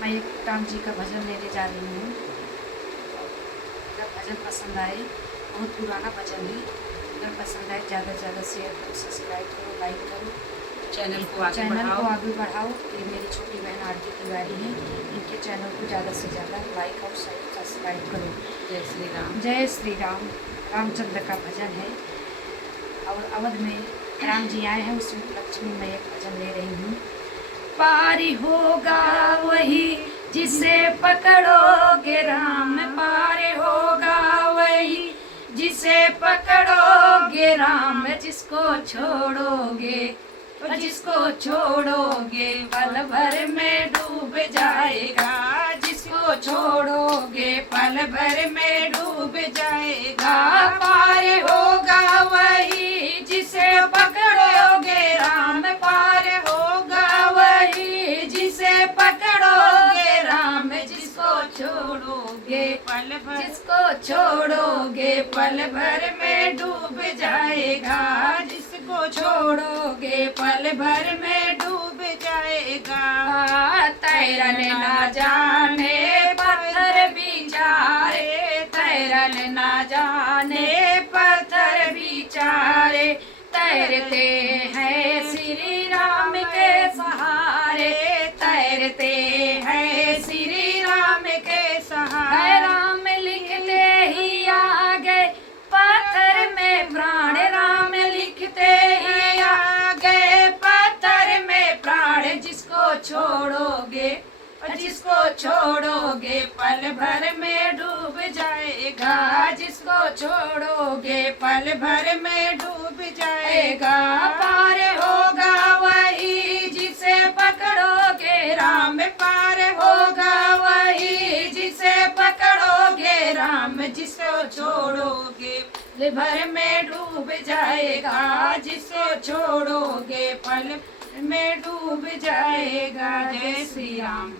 मैं एक राम जी का भजन लेने जा रही हूँ। अगर भजन पसंद आए, बहुत पुराना भजन है, अगर पसंद आए ज़्यादा से ज़्यादा शेयर करो, सब्सक्राइब करो, लाइक करो, चैनल को आगे बढ़ाओ। ये मेरी छोटी बहन आरती तिवारी है, इनके चैनल को ज़्यादा से ज़्यादा लाइक और सब्सक्राइब करो। जय श्री राम। जय श्री राम। रामचंद्र का भजन है और अवध में राम जी आए हैं, उस उपलक्ष्य में मैं एक भजन ले रही हूँ। पारी होगा वही जिसे पकड़ोगे राम, पारी होगा वही जिसे पकड़ोगे राम, जिसको छोड़ोगे पल भर में डूब जाएगा, जिसको छोड़ोगे पल भर में डूब जाएगा। पार होगा वही जिसे पकड़ोगे राम, पार होगा वही जिसे पकड़ोगे राम, जिसको छोड़ोगे पल भर में डूब जाएगा, जिसको छोड़ोगे पल भर में डूब जाएगा। तैरन ना जाने पत्थर बिचारे, तैरन ना जाने पत्थर बिचारे, तैरते हैं श्री राम के सहारे, तैरते हैं श्री राम के सहारे। राम लिखते ही आ गए पत्थर में प्राण, राम लिखते ही आ गए पत्थर में प्राण, जिसको छोड़ोगे पल भर में डूब जाएगा, जिसको छोड़ोगे पल भर में डूब जाएगा। पार होगा वही जिसे पकड़ोगे राम, पार होगा वही जिसे पकड़ोगे राम, जिसको छोड़ोगे पल भर में डूब जाएगा, जिसको छोड़ोगे पल में डूब जाएगा। जय श्री राम।